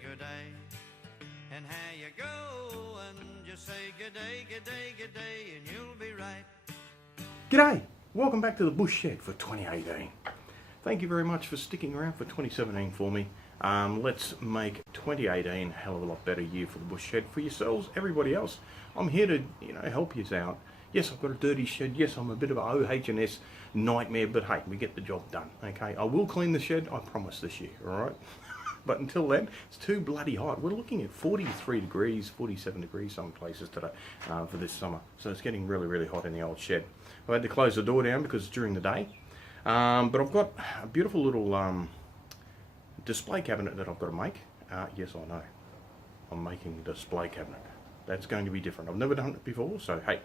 good day, and how you go, and just say good day, good day, good day, and you'll be right. G'day, welcome back to the Bush Shed for 2018. Thank you very much for sticking around for 2017 for me. Let's make 2018 a hell of a lot better year for the Bush Shed, for yourselves, everybody else. I'm here to, help you out. Yes, I've got a dirty shed. Yes, I'm a bit of a OH&S nightmare, but hey, we get the job done, okay? I will clean the shed, I promise, this year, alright? But until then, it's too bloody hot. We're looking at 43 degrees, 47 degrees some places today for this summer. So it's getting really, really hot in the old shed. I've had to close the door down because it's during the day. But I've got a beautiful little display cabinet that I've got to make. Yes, I know. I'm making a display cabinet. That's going to be different. I've never done it before, so hey,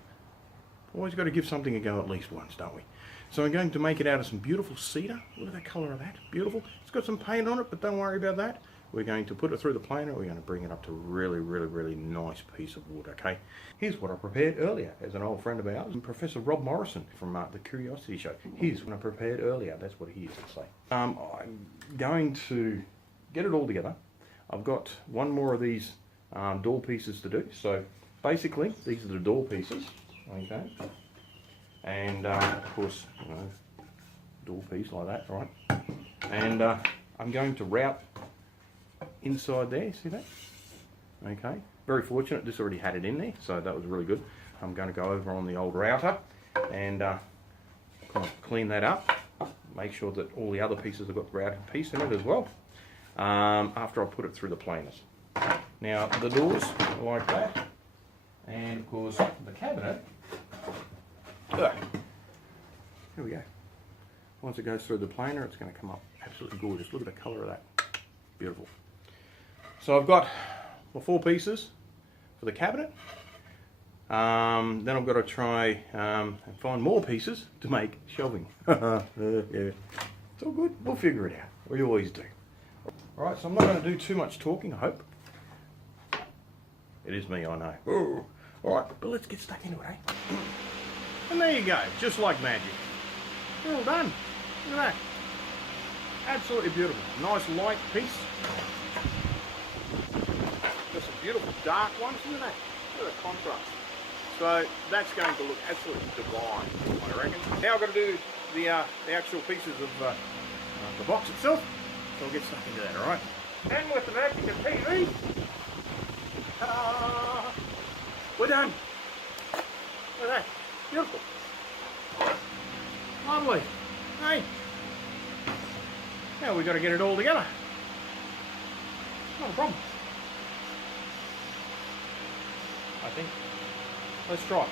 always got to give something a go at least once, don't we? So I'm going to make it out of some beautiful cedar. Look at the colour of that. Beautiful. It's got some paint on it, but don't worry about that. We're going to put it through the planer. We're going to bring it up to a really, really, really nice piece of wood, okay? Here's what I prepared earlier as an old friend of ours, Professor Rob Morrison from the Curiosity Show. Here's what I prepared earlier. That's what he used to say. I'm going to get it all together. I've got one more of these door pieces to do. So basically, these are the door pieces, okay? And of course, door piece like that, right? And I'm going to route inside there, see that? Okay, very fortunate, this already had it in there, so that was really good. I'm going to go over on the old router and kind of clean that up, make sure that all the other pieces have got the routing piece in it as well, after I put it through the planers. Now, the doors are like that, and of course, the cabinet. Here we go. Once it goes through the planer, it's going to come up absolutely gorgeous. Look at the colour of that. Beautiful. So I've got my 4 pieces for the cabinet. Then I've got to try and find more pieces to make shelving. Yeah. It's all good. We'll figure it out. We always do. Alright, so I'm not going to do too much talking, I hope. It is me, I know. Alright, but let's get stuck into it, eh? And there you go, just like magic. We're all done. Look at that. Absolutely beautiful. Nice light piece. Got some beautiful dark ones. Look at that. Look at the contrast. So that's going to look absolutely divine, I reckon. Now I've got to do the actual pieces of the box itself. So I'll get stuck into that, alright? And with the Vatican TV, ta-da! We're done. Look at that. Beautiful. Lovely. Hey. Now we've got to get it all together. Not a problem. I think. Let's try.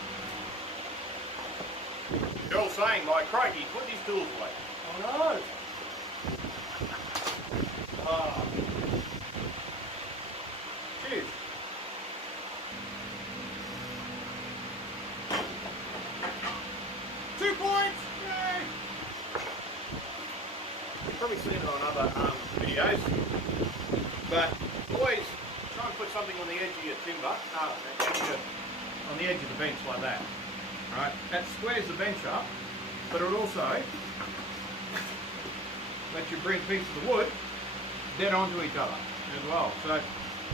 You're all saying, like, crikey, put these tools away. Oh no. Cheers. Probably seen it on other videos, but always try and put something on the edge of your timber, on the edge of the bench like that. Right, that squares the bench up, but it also lets you bring pieces of wood dead onto each other as well. So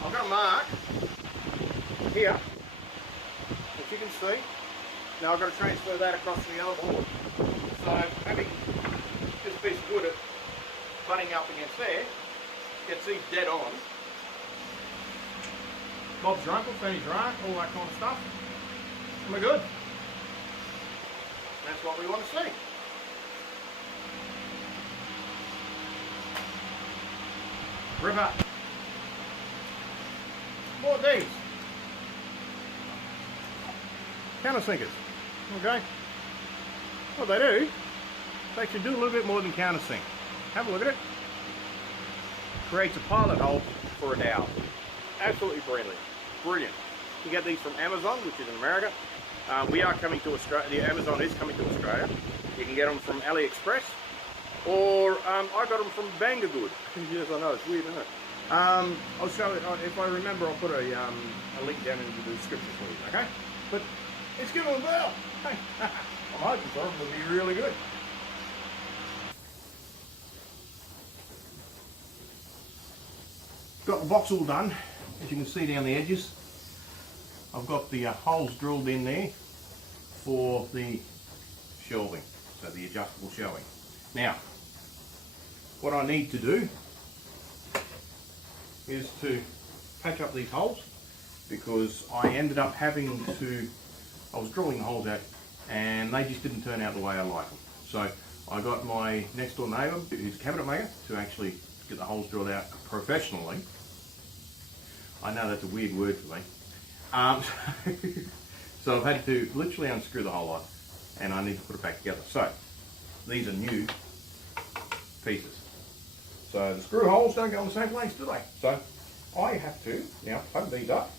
I've got a mark here, as you can see. Now I've got to transfer that across to the other board. So having this piece of wood butting up against there, gets these dead on. Bob's your uncle, Fanny's your aunt, all that kind of stuff. And we're good. That's what we want to see. Rip up. More of these. Countersinkers. Okay. What they do, they actually do a little bit more than countersink. Have a look at it. Creates a pilot hole for a dowel. Absolutely brilliant. Brilliant. You get these from Amazon, which is in America. We are coming to Australia. The Amazon is coming to Australia. You can get them from AliExpress, or I got them from Banggood. Yes, I know, it's weird, isn't it? I'll show it, if I remember, I'll put a link down into the description for you, okay? But it's good on well. I'm hoping for it will be really good. Got the box all done, as you can see down the edges. I've got the holes drilled in there for the shelving, so the adjustable shelving. Now, what I need to do is to patch up these holes, because I ended up having to, I was drilling the holes out and they just didn't turn out the way I like them. So I got my next door neighbour, who's a cabinet maker, to actually get the holes drilled out professionally. I know that's a weird word for me. So I've had to literally unscrew the whole lot and I need to put it back together. So these are new pieces. So the screw holes don't go in the same place, do they? So I have to now open these up,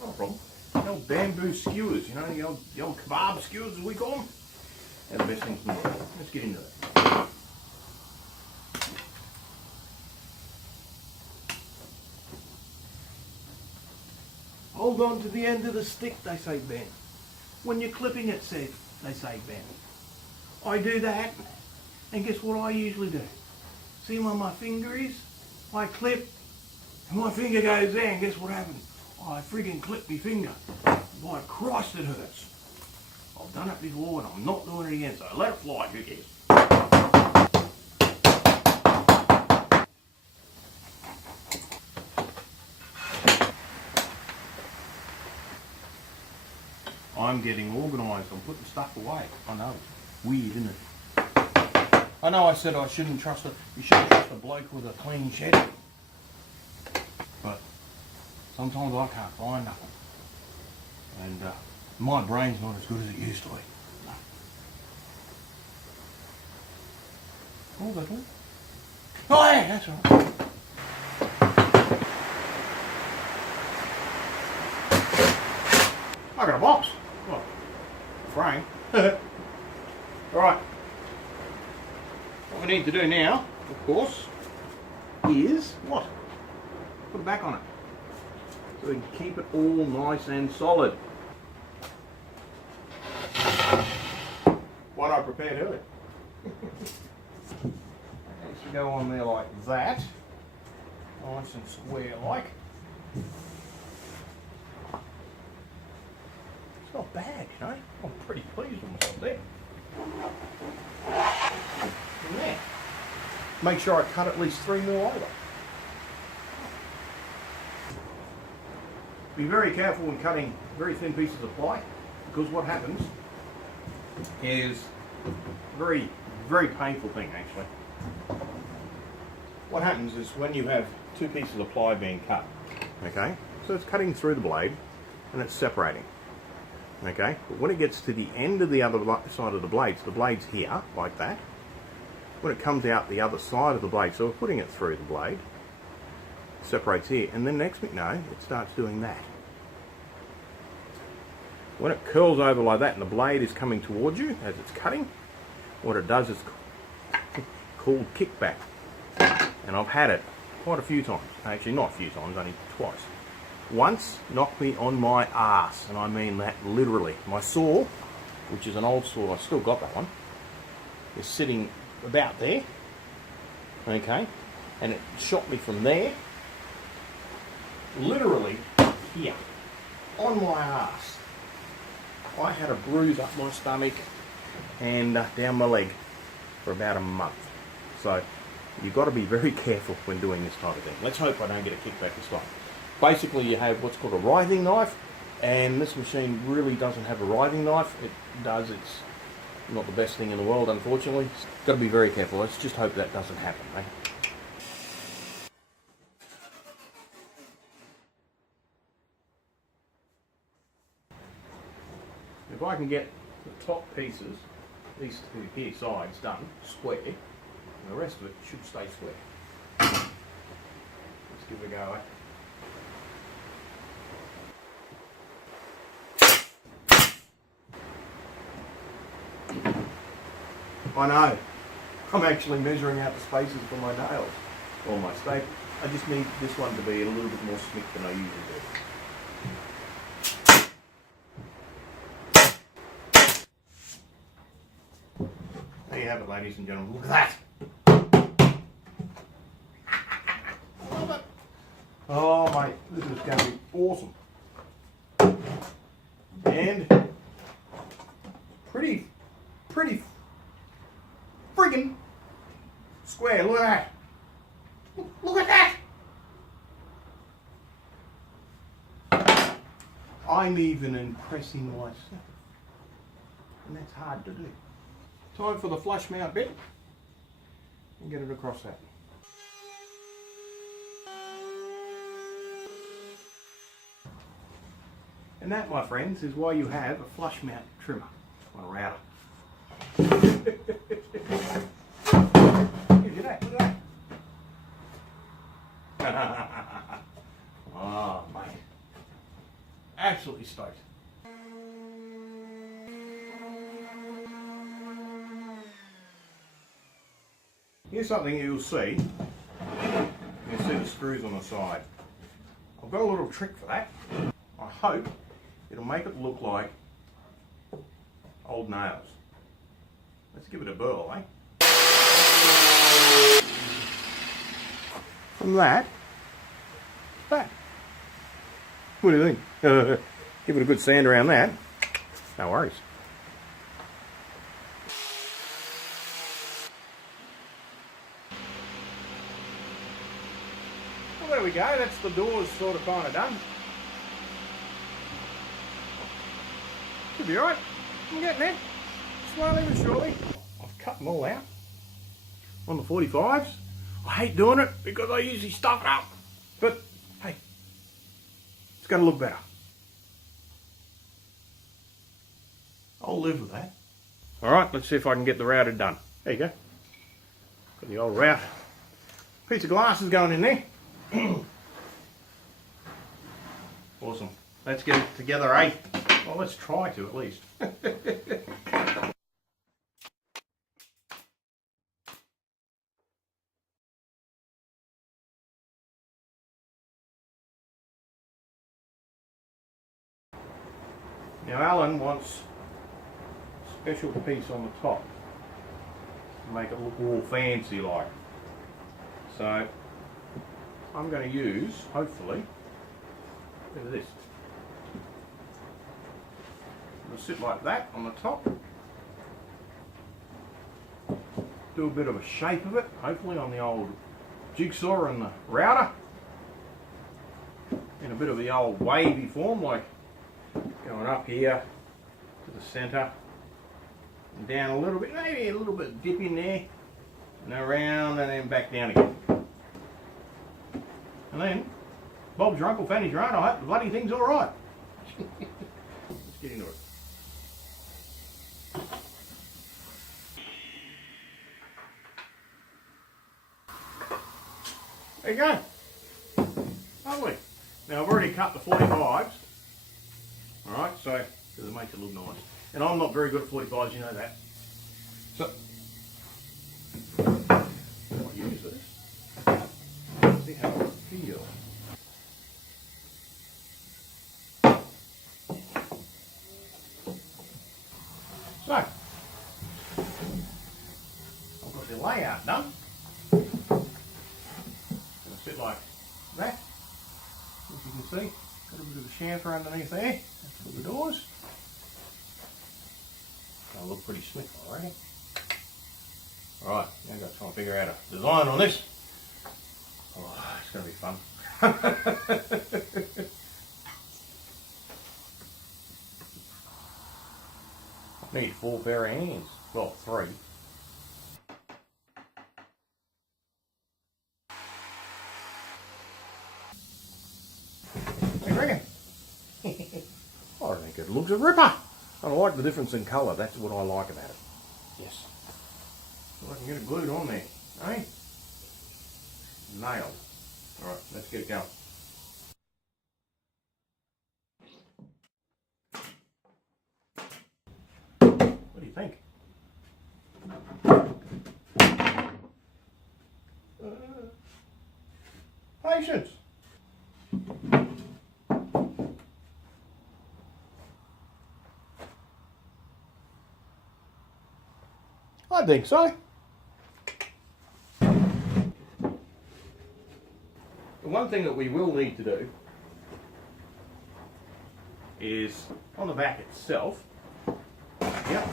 not a problem. The old bamboo skewers, you know, the old kebab skewers as we call them. They're the best things in the world. Let's get into that. Hold on to the end of the stick, they say, Ben. When you're clipping it, they say, Ben. I do that, and guess what I usually do? See where my finger is? I clip, and my finger goes there, and guess what happens? I friggin' clip my finger. My Christ, it hurts. I've done it before, and I'm not doing it again, so let it fly, who cares? I'm getting organised, I'm putting stuff away. I know, it's weird, isn't it? I know I said I shouldn't trust you shouldn't trust a bloke with a clean shed. But sometimes I can't find nothing. And my brain's not as good as it used to be. Oh, that's all. Oh yeah, that's all right. I got a box. Well, a frame. Alright. What we need to do now, of course, is what? Put it back on it. So we can keep it all nice and solid. What I prepared earlier. Needs to go on there like that. Nice and square like. It's not bad, you know. I'm pretty pleased with myself there. And there. Make sure I cut at least 3mm over. Be very careful when cutting very thin pieces of ply, because what happens is a very, very painful thing actually. What happens is when you have two pieces of ply being cut, okay, so it's cutting through the blade and it's separating. Okay, but when it gets to the end of the other side of the blade, so the blade's here, like that, when it comes out the other side of the blade, so we're putting it through the blade, separates here, and then next thing you know, it starts doing that. When it curls over like that and the blade is coming towards you as it's cutting, what it does is called kickback. And I've had it quite a few times, actually not a few times, only twice. Once knocked me on my ass, and I mean that literally. My saw, which is an old saw, I still got that one, is sitting about there, okay, and it shot me from there, literally here, on my ass. I had a bruise up my stomach and down my leg for about a month. So you've got to be very careful when doing this type of thing. Let's hope I don't get a kickback this time. Basically you have what's called a writhing knife, and this machine really doesn't have a writhing knife. It does, it's not the best thing in the world, unfortunately. Got to be very careful. Let's just hope that doesn't happen, eh? If I can get the top pieces, these two here sides done square, and the rest of it should stay square. Let's give it a go, eh? I know. I'm actually measuring out the spaces for my nails, or my staple. I just need this one to be a little bit more slick than I usually do. There you have it, ladies and gentlemen. Look at that! Love it! Oh mate, this is going to be awesome. And pretty friggin' square. Look at that. Look at that. I'm even impressing myself. And that's hard to do. Time for the flush mount bit. And get it across that. And that, my friends, is why you have a flush mount trimmer on a router. Look at that. Oh, mate. Absolutely stoked. Here's something you'll see. You'll see the screws on the side. I've got a little trick for that. I hope it'll make it look like old nails. Let's give it a burl, eh? From that. What do you think? Give it a good sand around that. No worries. Well, there we go. That's the doors sort of kind of done. Should be alright. I'm getting there. Slowly but surely. I've cut them all out on the 45s. I hate doing it because I usually stuff it up. But hey, it's going to look better. I'll live with that. Alright, let's see if I can get the router done. There you go. Got the old router. Piece of glass is going in there. Awesome. Let's get it together, eh? Well, let's try to at least. Now Alan wants a special piece on the top to make it look all fancy like. So I'm going to use, hopefully, look at this. It'll sit like that on the top. Do a bit of a shape of it, hopefully on the old jigsaw and the router. In a bit of the old wavy form, like going up here to the centre and down a little bit, maybe a little bit dip in there and around and then back down again. And then, Bob's your uncle, Fanny's your aunt, I hope the bloody thing's alright. Let's get into it. There you go. Lovely. Now I've already cut the 45s. Alright, so because it makes it look nice. And I'm not very good at 45s, you know that. So I'll use this. See how it feels. So I've got the layout done. It'll sit like that. As you can see, got a bit of a chamfer underneath there. That's for the doors. That'll look pretty slick, I reckon. Alright, now I've got to try and figure out a design on this. Oh, it's going to be fun. I need 4 pair of hands. Well, 3. What do you reckon? I think it looks a ripper. I like the difference in colour. That's what I like about it. Yes. So I can get it glued on there. Eh? Nailed. Alright, let's get it going. What do you think? Patience. I think so. The one thing that we will need to do is on the back itself, yeah,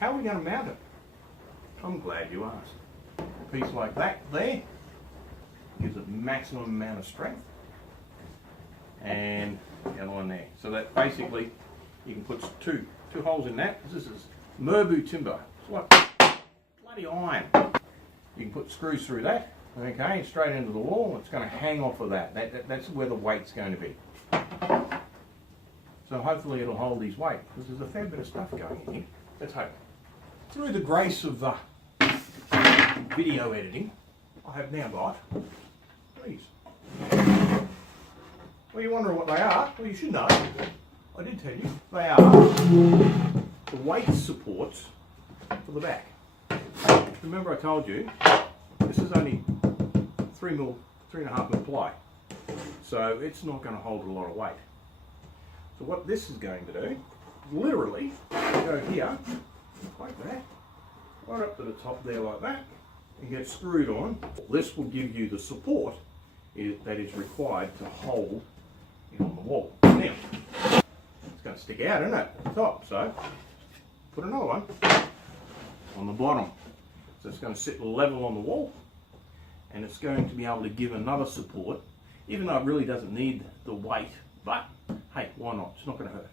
how are we going to mount it? I'm glad you asked. A piece like that there gives it maximum amount of strength, and the other one there. So that basically you can put two holes in that. This is Merbu timber. It's like bloody iron. You can put screws through that, okay, straight into the wall. It's going to hang off of that. That's where the weight's going to be. So hopefully it'll hold his weight, because there's a fair bit of stuff going in here. Let's hope. Through the grace of video editing, I have now got these. Well, you're wondering what they are? Well, you should know. I did tell you. They are the weight supports for the back. Remember I told you, this is only 3.5 mil ply. So it's not going to hold a lot of weight. So what this is going to do, literally, go here, like that, right up to the top there like that, and get screwed on. This will give you the support that is required to hold it on the wall. Now, it's going to stick out, isn't it, at the top, so put another one on the bottom. So it's going to sit level on the wall, and it's going to be able to give another support, even though it really doesn't need the weight, but hey, why not? It's not going to hurt.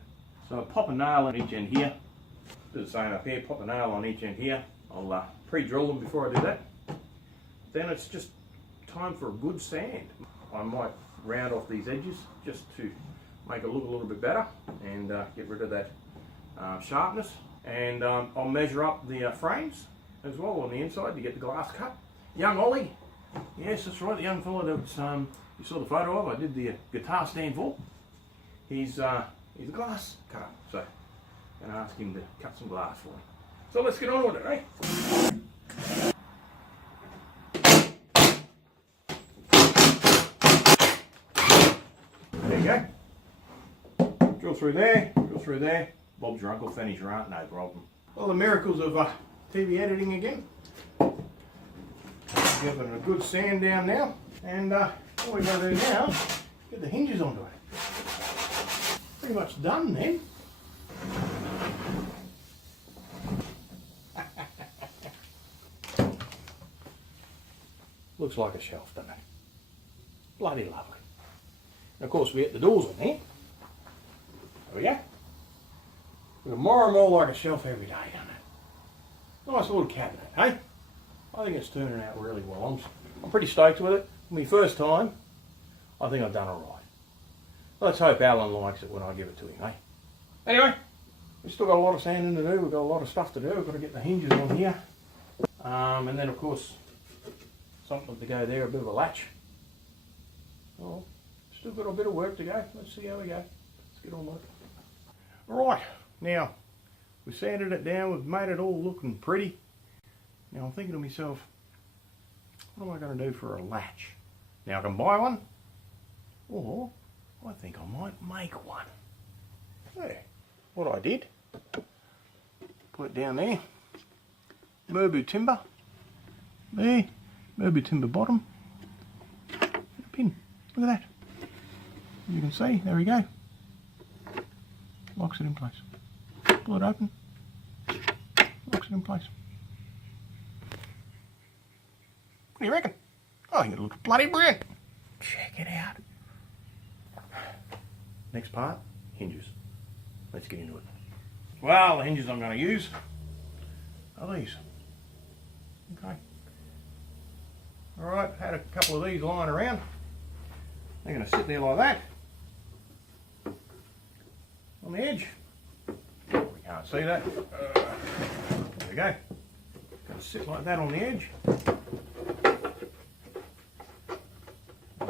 So I'll pop a nail on each end here. Do the same up here, pop a nail on each end here. I'll pre-drill them before I do that. Then it's just time for a good sand. I might round off these edges just to make it look a little bit better and get rid of that sharpness. And I'll measure up the frames as well on the inside to get the glass cut. Young Ollie, yes, that's right, the young fella that you saw the photo of, I did the guitar stand for. He's a glass cutter, so I'm going to ask him to cut some glass for me. So let's get on with it, eh? There you go. Drill through there, drill through there. Bob's your uncle, Fanny's your aunt, no problem. Well, the miracles of TV editing again. Giving it a good sand down now, and all we're going to do now is get the hinges onto it. Pretty much done then. Looks like a shelf, doesn't it? Bloody lovely. And of course we get the doors on there. There we go. Looking more and more like a shelf every day, doesn't it? Nice little cabinet, hey? I think it's turning out really well. I'm pretty stoked with it. For my first time, I think I've done all right. Let's hope Alan likes it when I give it to him, eh? Anyway, we've still got a lot of sanding to do. We've got a lot of stuff to do. We've got to get the hinges on here. And then, of course, something to go there, a bit of a latch. Oh, still got a bit of work to go. Let's see how we go. Let's get on with it. Right, now, we've sanded it down. We've made it all looking pretty. Now I'm thinking to myself, what am I going to do for a latch? Now I can buy one, or I think I might make one. There, what I did, put it down there, Merbu timber, there, Merbu timber bottom, and a pin, look at that. You can see, there we go, locks it in place. Pull it open, locks it in place. What do you reckon? I think it looks bloody brilliant. Check it out. Next part, hinges. Let's get into it. Well, the hinges I'm going to use are these. Okay. Alright, had a couple of these lying around. They're going to sit there like that. On the edge. We can't see that. There we go. Going to sit like that on the edge.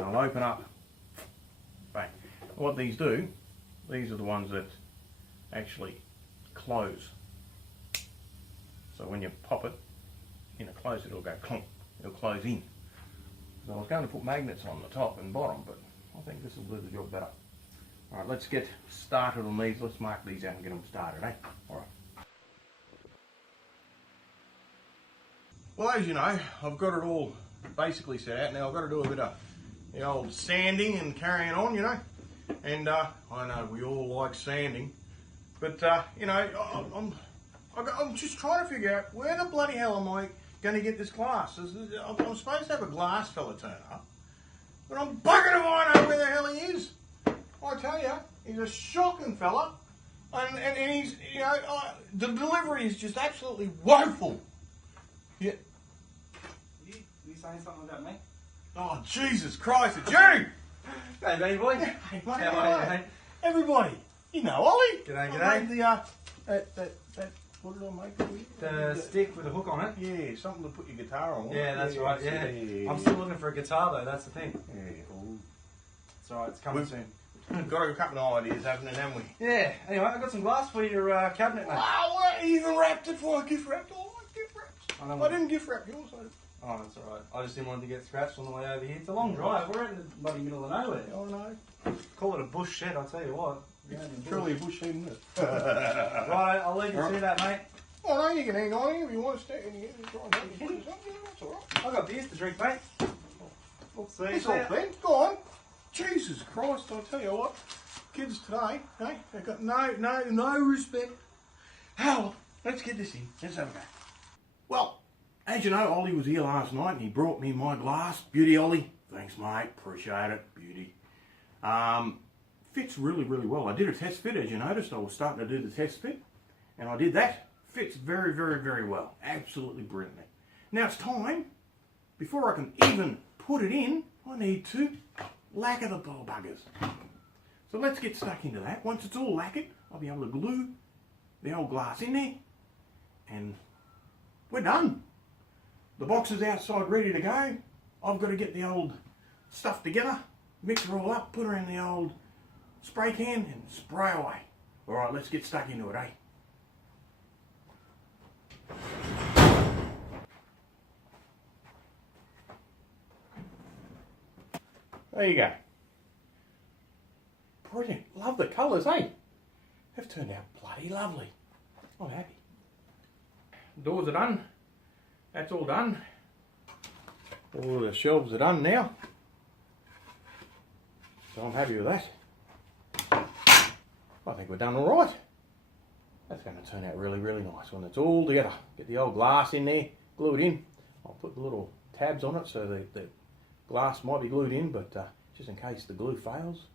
I'll open up. Bang. What these do, these are the ones that actually close. So when you pop it in a close, it'll go clunk. It'll close in. So I was going to put magnets on the top and bottom, but I think this will do the job better. Alright, let's get started on these. Let's mark these out and get them started, eh? Alright. Well, as you know, I've got it all basically set out. Now I've got to do a bit of the old sanding and carrying on, you know. And I know we all like sanding, but you know, I'm just trying to figure out where the bloody hell am I going to get this glass? I'm supposed to have a glass fella turn up, but I'm bugging if I know where the hell he is. I tell you, he's a shocking fella, and he's, you know, the delivery is just absolutely woeful. Yeah. You saying something about me? Oh, Jesus Christ, it's you! Hey, baby boy. Hey, mate, How how are you, are you? mate? Everybody, you know Ollie. G'day, I g'day. made the, what did I make for you? The stick with a hook on it. Yeah, something to put your guitar on. Yeah, that's right, yeah. Yeah. I'm still looking for a guitar though, that's the thing. Yeah, ooh. It's alright, it's coming We've soon. got a couple of ideas, haven't we, haven't we? Yeah, anyway, I've got some glass for your cabinet, mate. Wow, what? You even wrapped it for a gift wrapped? Oh, I gift wrapped. I didn't gift wrap yours, Oh, that's alright. I just didn't want it to get scratched on the way over here. It's a long drive, we're in the bloody middle of nowhere. I know. Call it a bush shed, I'll tell you what. Yeah, Truly a bush shed, isn't it? Right, I'll leave you to that, mate. Oh no, you can hang on here if you want to stay in here and try and help you put this up. Yeah, that's alright. I've got beers to drink, mate. We'll see. It's all Ben. Go on. Jesus Christ, I tell you what. Kids today, hey, they've got no respect. Hell, let's get this in. Let's have a go. Well, as you know, Ollie was here last night and he brought me my glass. Beauty, Ollie. Thanks, mate. Appreciate it. Beauty. Fits really, really well. I did a test fit, as you noticed. I was starting to do the test fit, and I did that. Fits very, very, very well. Absolutely brilliantly. Now it's time, before I can even put it in, I need to lacquer the ball buggers. So let's get stuck into that. Once it's all lacquered, I'll be able to glue the old glass in there, and we're done. The box is outside ready to go. I've got to get the old stuff together, mix it all up, put her in the old spray can and spray away. All right, let's get stuck into it, eh? There you go. Brilliant. Love the colours, eh? They've turned out bloody lovely. I'm happy. Doors are done. That's all done. All the shelves are done now. So I'm happy with that. I think we're done all right. That's going to turn out really, really nice when it's all together. Get the old glass in there, glue it in. I'll put the little tabs on it so the glass might be glued in, but just in case the glue fails,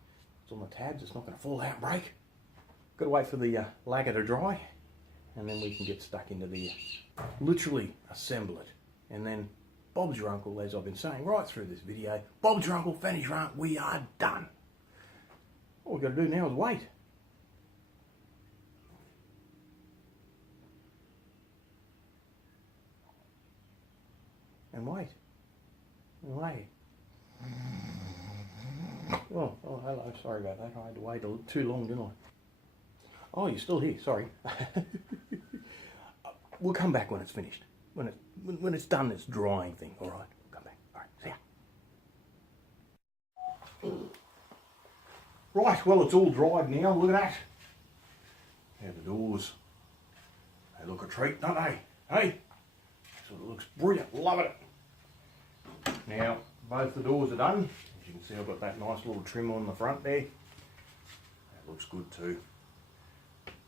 it's on the tabs, it's not going to fall out and break. Got to wait for the lacquer to dry, and then we can get stuck into the, literally assemble it. And then Bob's your uncle, as I've been saying right through this video, Bob's your uncle, Fanny's your aunt, we are done. All we've got to do now is wait. And wait. And wait. Oh, hello. Sorry about that. I had to wait too long, didn't I? Oh, you're still here. Sorry. We'll come back when it's finished. When it's done, this drying thing. All right. We'll come back. All right. See ya. Right. Well, it's all dried now. Look at that. There the doors. They look a treat, don't they? Hey. So it looks brilliant. Love it. Now, both the doors are done. As you can see, I've got that nice little trim on the front there. That looks good too.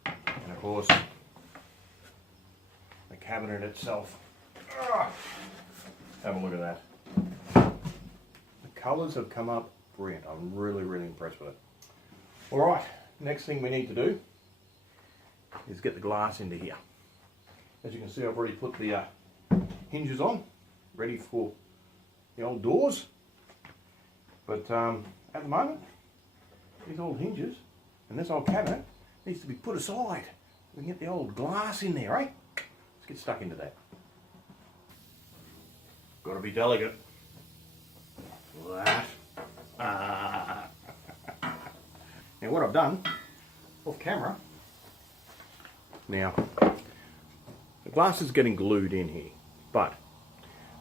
And of course, the cabinet itself. Have a look at that. The colours have come up brilliant. I'm really, really impressed with it. Alright, next thing we need to do is get the glass into here. As you can see, I've already put the hinges on, ready for the old doors. But at the moment, these old hinges and this old cabinet needs to be put aside. We can get the old glass in there, eh? Let's get stuck into that. Got to be delicate. That. Now what I've done, off camera, now the glass is getting glued in here, but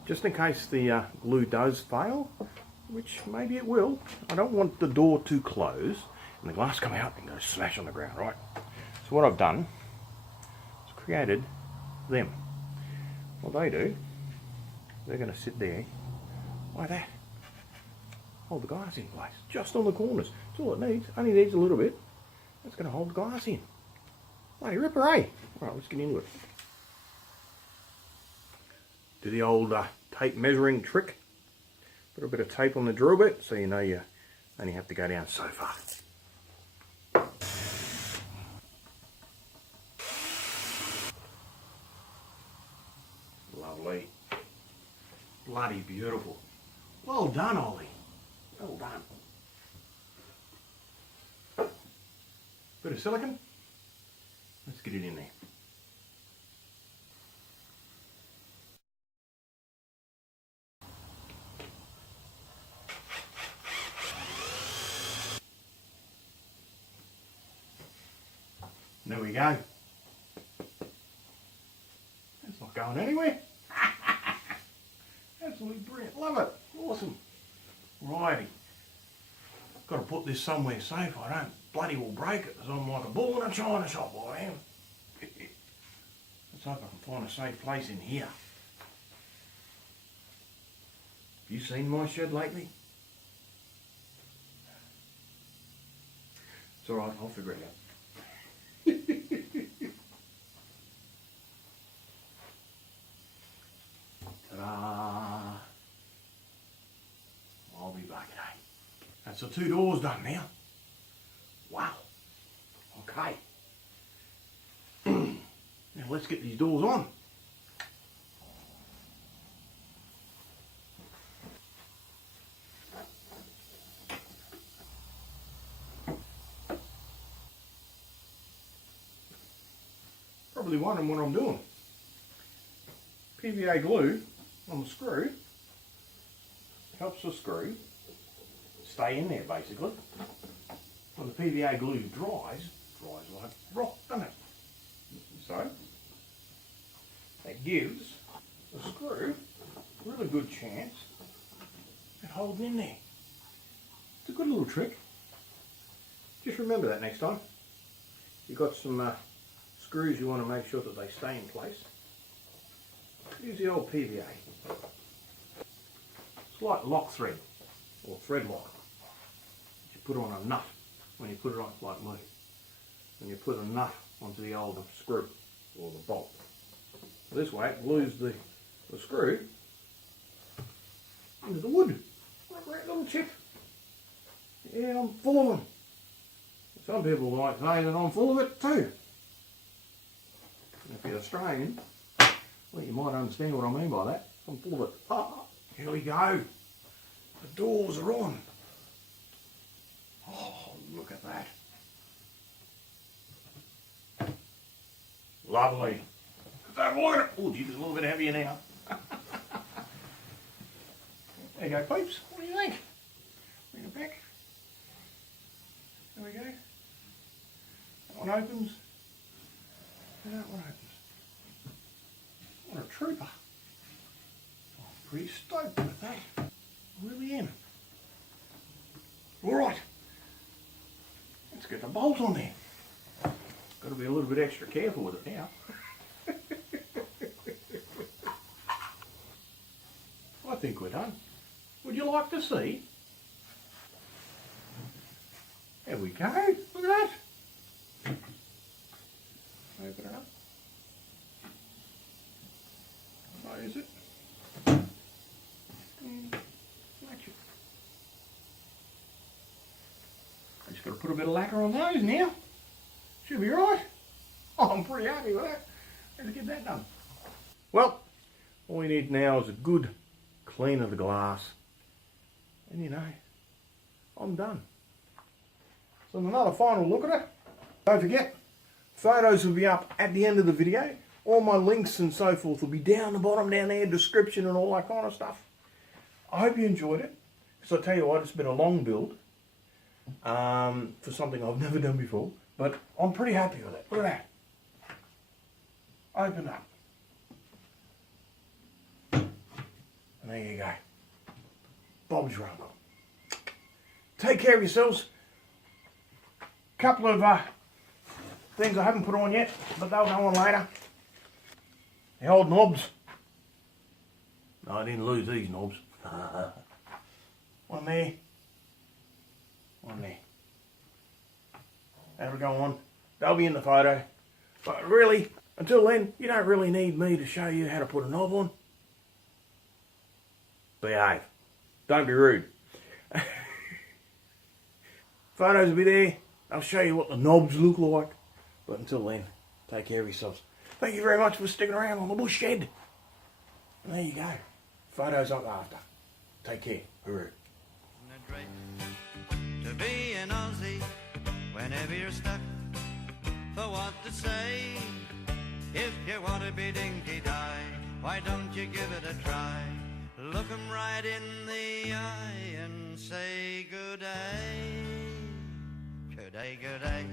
just in case the glue does fail, which maybe it will, I don't want the door to close and the glass come out and go smash on the ground, right? So what I've done is created them. What they do, they're going to sit there like that. hold the glass in place. Just on the corners. That's all it needs. Only needs a little bit. That's going to hold the glass in. Bloody ripper, eh? Alright, let's get into it. Do the old tape measuring trick. Put a bit of tape on the drill bit so you know you only have to go down so far. Lovely. Bloody beautiful. Well done, Ollie. Well done. Bit of silicone. Let's get it in there. There we go. That's not going anywhere. Absolutely brilliant. Love it. Awesome. Righty. Got to put this somewhere safe. I don't bloody well break it because I'm like a bull in a china shop. I am. Let's hope I can find a safe place in here. Have you seen my shed lately? It's alright, I'll figure it out. Ta-da! I'll be back today. That's the 2 doors done now. Wow. Okay. Now let's get these doors on. Probably wondering what I'm doing. PVA glue on the screw helps the screw stay in there basically. When the PVA glue dries like rock, doesn't it? So that gives the screw a really good chance at holding in there. It's a good little trick. Just remember that next time. You've got some screws you want to make sure that they stay in place. Use the old PVA. It's like lock thread or thread lock. You put on a nut when you put it on, like me. When you put a nut onto the old screw or the bolt. This way it glues the screw into the wood. What a great little tip. Yeah, I'm full of them. Some people might say that I'm full of it too. If you're Australian, well, you might understand what I mean by that. I'm full of it. Ah, here we go. The doors are on. Oh, look at that. Lovely. Have a look at it. Oh, geez, it's a little bit heavier now. There you go, peeps. What do you think? Bring it back. There we go. That one opens. And that one opens. What a trooper. I'm pretty stoked with that. I really am. Alright. Let's get the bolt on there. Got to be a little bit extra careful with it now. I think we're done. Would you like to see? There we go. Look at that. Open it up. Close it. And latch it. I just got to put a bit of lacquer on those now. Should be right. Oh, I'm pretty happy with that. Let's get that done. Well, all we need now is a good clean of the glass. And you know, I'm done. So another final look at it. Don't forget, photos will be up at the end of the video. All my links and so forth will be down the bottom down there, description and all that kind of stuff. I hope you enjoyed it. Because I tell you what, it's been a long build for something I've never done before. But I'm pretty happy with it. Look at that. Open up. And there you go. Bob's your uncle. Take care of yourselves. Couple of things I haven't put on yet, but they'll go on later. The old knobs. No, I didn't lose these knobs. One there, down there. That'll go on. They'll be in the photo. But really, until then, you don't really need me to show you how to put a knob on. Behave. Don't be rude. Photos will be there. I'll show you what the knobs look like. But until then, take care of yourselves. Thank you very much for sticking around on the bush shed. And there you go. Photos up after. Take care. Hooroo. Isn't it great to be an Aussie whenever you're stuck for what to say? If you want to be dinky-die, why don't you give it a try? Look 'em right in the eye and say good day. Good day, good day.